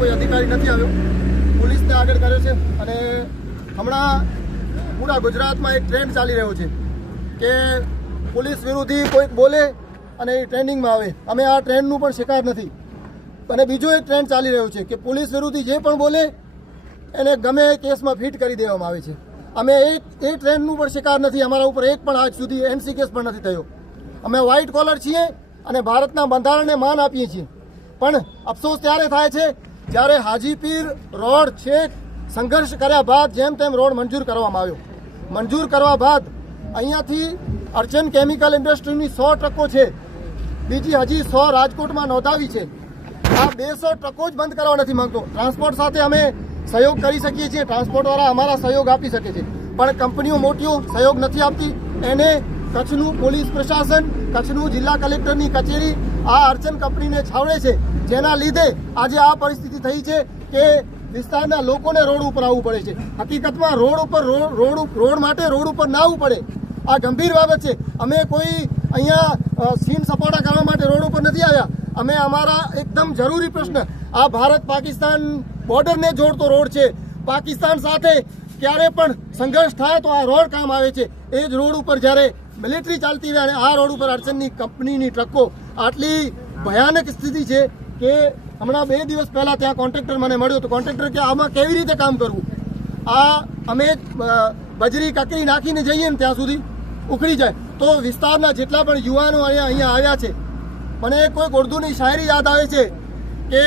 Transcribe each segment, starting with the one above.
કોઈ અધિકારી નથી આવ્યો, પોલીસને આગળ કર્યો છે. અને હમણાં પૂરા ગુજરાતમાં એક ટ્રેન્ડ ચાલી રહ્યો છે કે પોલીસ વિરોધી કોઈક બોલે અને એ ટ્રેન્ડિંગમાં આવે. અમે આ ટ્રેન્ડનું પણ શિકાર નથી. અને બીજો એક ટ્રેન્ડ ચાલી રહ્યો છે કે પોલીસ વિરોધી જે પણ બોલે એને ગમે એ કેસમાં ફિટ કરી દેવામાં આવે છે. અમે એ ટ્રેન્ડનું પણ શિકાર નથી. અમારા ઉપર એક પણ આજ સુધી એનસી કેસ પણ નથી થયો. અમે વ્હાઇટ કોલર છીએ અને ભારતના બંધારણને માન આપીએ છીએ. પણ અફસોસ ત્યારે થાય છે જ્યારે હાજીપીર રોડ છેક સંઘર્ષ કર્યા બાદ જેમ તેમ રોડ મંજૂર કરવામાં આવ્યો. મંજૂર કરવા બાદ અહીંયાથી અર્ચન કેમિકલ ઇન્ડસ્ટ્રીની 100 ટ્રકો છે, બીજી હજી 100 રાજકોટમાં નોંધાવી છે. આ 200 ટ્રકો જ બંધ કરવા નથી માંગતો. ટ્રાન્સપોર્ટ સાથે અમે સહયોગ કરી શકીએ છીએ, ટ્રાન્સપોર્ટવાળા અમારા સહયોગ આપી શકે છે, પણ કંપનીઓ મોટીઓ સહયોગ નથી આપતી. એને કચ્છનું પોલીસ પ્રશાસન, કચ્છનું જિલ્લા કલેક્ટરની કચેરી આ અર્ચન કંપનીને છાવડે છે, જેના લીધે આજે આ પરિસ્થિતિ થઈ છે કે વિસ્તારના લોકોને રોડ ઉપર આવવું પડે છે. હકીકતમાં રોડ માટે રોડ ઉપર ના આવવું પડે, આ ગંભીર બાબત છે. અમે કોઈ અહીંયા સીન સપાટા કરવા માટે રોડ ઉપર નથી આવ્યા. અમે અમારા એકદમ જરૂરી પ્રશ્ન, આ ભારત પાકિસ્તાન બોર્ડરને જોડતો રોડ છે. પાકિસ્તાન સાથે ક્યારે પણ સંઘર્ષ થાય તો આ રોડ કામ આવે છે. એ જ રોડ ઉપર જ્યારે મિલિટરી ચાલતી હોય અને આ રોડ ઉપર અર્ચનની કંપનીની ટ્રકો, આટલી ભયાનક સ્થિતિ છે કે હમણાં 2 દિવસ પહેલા ત્યાં કોન્ટ્રાક્ટર મને મળ્યો તો કોન્ટ્રાક્ટર કે આમાં કેવી રીતે કામ કરવું. આ અમે બજરી કકરી નાખીને જઈએ ને ત્યાં સુધી ઉખડી જાય. તો વિસ્તારના જેટલા પણ યુવાનો અહીંયા આવ્યા છે, મને કોઈક ઉર્દુની શાયરી યાદ આવે છે કે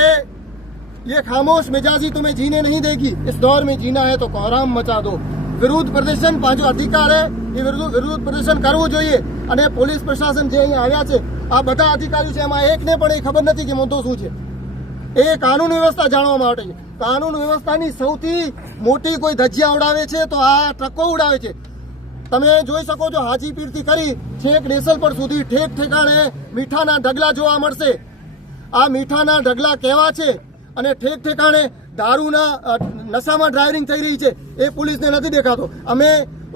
ये खामोश मिजाजी तुम्हें जीने नहीं देगी, इस दौर में जीना है तो कोहराम मचा दो. વિરોધ પ્રદર્શન પાછો અધિકાર है, એ વિરોધ પ્રદર્શન કરવું જોઈએ. અને પોલીસ પ્રશાસન જે અહીંયા આવ્યા છે આ બધા અધિકારીઓ છે, એમાં એકને પણ એ ખબર નથી કે મુદ્દો શું છે. એ કાનૂન વ્યવસ્થા જાણવા માટે છે. કાનૂન વ્યવસ્થાની સૌથી મોટી કોઈ ધજ્જિયા ઉડાવે છે તો આ ટ્રકો ઉડાવે છે. તમે જોઈ શકો છો હાજીપીરથી કરી છેક નેસલપર સુધી ઠેક ઠેકાણે મીઠાના ઢગલા જોવા મળશે. આ મીઠાના ઢગલા કેવા છે અને ઠેક ઠેકાણે દારૂના નશામાં ડ્રાઇવિંગ થઈ રહી છે, એ પોલીસને નથી દેખાતો. અમે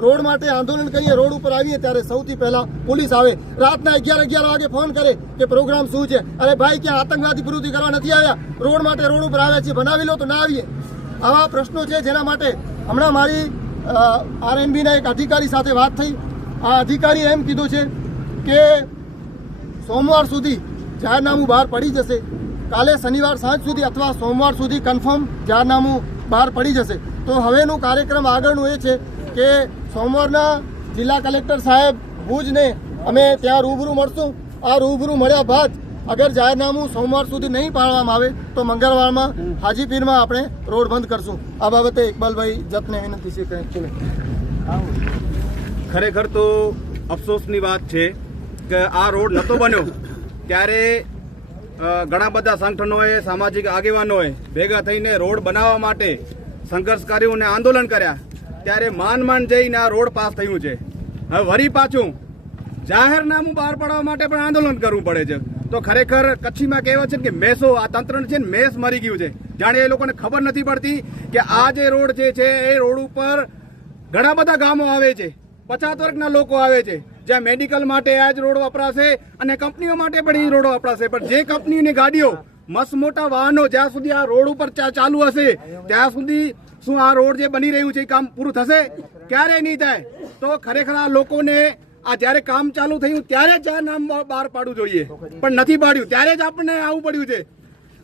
રોડ માટે આંદોલન કરીએ, રોડ ઉપર આવીએ ત્યારે સૌથી પહેલા પોલીસ આવે. રાતના 11 વાગે ફોન કરે કે પ્રોગ્રામ શું છે. અરે ભાઈ, ક્યાં આતંકવાદી પ્રવૃત્તિ કરવા નથી આવ્યા, રોડ માટે રોડ ઉપર આવ્યા છીએ, બનાવી લો તો ના આવીએ. આવા પ્રશ્નો છે જેના માટે હમણાં મારી આરએનબીના એક અધિકારી સાથે વાત થઈ. આ અધિકારીએ એમ કીધું છે કે સોમવાર સુધી જાહેરનામું બહાર પડી જશે. કાલે શનિવાર સાંજ સુધી અથવા સોમવાર સુધી કન્ફર્મ જાહેરનામું બહાર પડી જશે. તો હવેનું કાર્યક્રમ આગળનું એ છે કે સોમવારના જિલ્લા કલેક્ટર સાહેબ ભુજને અમે ત્યાં રૂબરૂ મળશું. આ રૂબરૂ મળ્યા બાદ અગર જાહેરનામું સોમવાર સુધી નહીં પાડવામાં આવે તો મંગળવારમાં હાજીપીરમાં આપણે રોડ બંધ કરશું. આ બાબતે ઇકબાલભાઈ જતને વિનંતી છે કે ખરેખર તો અફસોસની વાત છે કે આ રોડ નહોતો બન્યો ત્યારે ઘણા બધા સંગઠનોએ, સામાજિક આગેવાનોએ ભેગા થઈને રોડ બનાવવા માટે સંઘર્ષ કર્યું અને આંદોલન કર્યા. ત્યારે માન જઈને આ રોડ પાસ થયું છે. હવે વળી પાછું જાહેરનામું બહાર પાડવા માટે પણ આંદોલન કરવું પડે છે. તો ખરેખર કચ્છીમાં કહેવાય છે કે મેસો, આ તંત્ર છે ને મેસ મરી ગયું છે. જાણે એ લોકોને ખબર નથી પડતી કે આ જે રોડ જે છે એ રોડ ઉપર ઘણા બધા ગામો આવે છે, 50 વર્ગના લોકો આવે છે, જ્યાં મેડિકલ માટે આ જ રોડ વપરાશે અને કંપનીઓ માટે પણ એ રોડ વપરાશે. પણ જે કંપનીની ગાડીઓ, મસ્ત મોટા વાહનો જ્યાં સુધી આ રોડ ઉપર ચાલુ હશે ત્યાં સુધી શું આ રોડ જે બની રહ્યું છે એ કામ પૂરું થશે? ક્યારેય નહીં થાય. તો ખરેખર આ લોકોને આ જ્યારે કામ ચાલુ થયું ત્યારે જ આ નામ બહાર પાડવું જોઈએ, પણ નથી પાડ્યું. ત્યારે જ આપણને આવવું પડ્યું છે.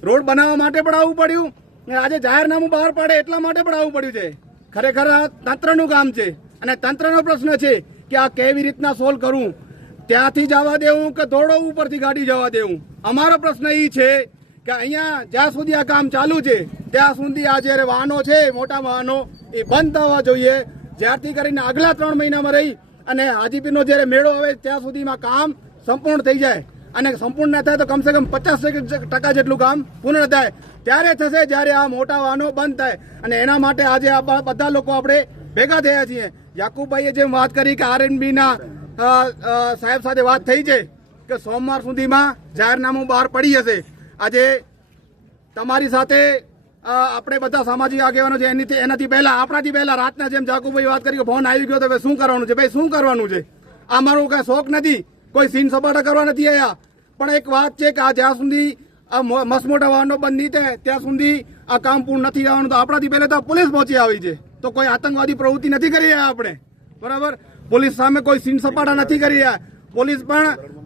રોડ બનાવવા માટે પણ આવવું પડ્યું, આજે જાહેરનામું બહાર પાડે એટલા માટે પણ આવવું પડ્યું છે. ખરેખર આ તંત્રનું કામ છે અને તંત્રનો પ્રશ્ન છે કે આ કેવી રીતના સોલ્વ કરવું. ત્યાંથી જવા દેવું કે દોડો ઉપરથી ગાડી જવા દેવું. અમારો પ્રશ્ન એ છે કે અહીંયા જ્યાં સુધી આ કામ ચાલુ છે ત્યાં સુધી આ જે વાહનો છે, મોટા વાહનો, એ બંધ થવા જોઈએ. જ્યારથી કરીને આગલા 3 મહિનામાં રહી અને હાજીપીરનો જ્યારે મેળો આવે ત્યાં સુધીમાં કામ સંપૂર્ણ થઈ જાય. અને સંપૂર્ણ ન થાય તો કમસે કમ 50% જેટલું કામ પૂર્ણ થાય. ત્યારે થશે જ્યારે આ મોટા વાહનો બંધ થાય. અને એના માટે આજે આ બધા લોકો આપણે ભેગા થયા છીએ. યાકુબભાઈએ જેમ વાત કરી કે આરએનબીના સાહેબ સાથે વાત થઈ છે કે સોમવાર સુધીમાં જાહેરનામું બહાર પડી જશે. આજે તમારી સાથે આપણે બધા સામાજિક આગેવાનો છે, એનાથી પહેલા, આપણાથી પહેલા રાતના જેમ જાકુભાઈ વાત કરી કે ફોન આવી ગયો તો હવે શું કરવાનું છે? ભાઈ શું કરવાનું છે? આ મારો કઈ શોખ નથી, કોઈ સીન સપાટા કરવા નથી આવ્યા. પણ એક વાત છે કે આ જ્યાં સુધી આ મસમોટા વાહનો બંધ નહીં થાય ત્યાં સુધી આ કામ પૂર્ણ નથી થવાનું. તો આપણાથી પહેલા તો પોલીસ પહોંચી આવી છે. તો કોઈ આતંકવાદી પ્રવૃત્તિ નથી કરી રહ્યા આપણે, બરાબર. પોલીસ સામે કોઈ સીન સપાટા નથી કરી રહ્યા.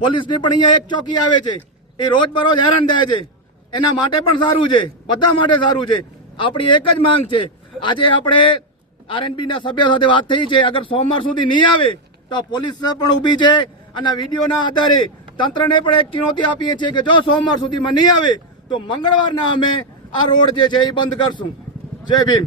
પોલીસની પણ અહીંયા એક ચોકી આવે છે, એ રોજબરોજ હેરાન થાય છે. એના માટે પણ સારું છે, બધા માટે સારું છે. આપણી એક જ માંગ છે, આજે આપણે આરએનબી ના સભ્ય સાથે વાત થઈ છે, અગર સોમવાર સુધી નહીં આવે તો પોલીસ પણ ઊભી છે. અને વિડીયોના આધારે તંત્રને પણ એક ચુનૌતી આપીએ છીએ કે જો સોમવાર સુધીમાં નહીં આવે તો મંગળવારના અમે આ રોડ જે છે એ બંધ કરશું. જય ભીમ.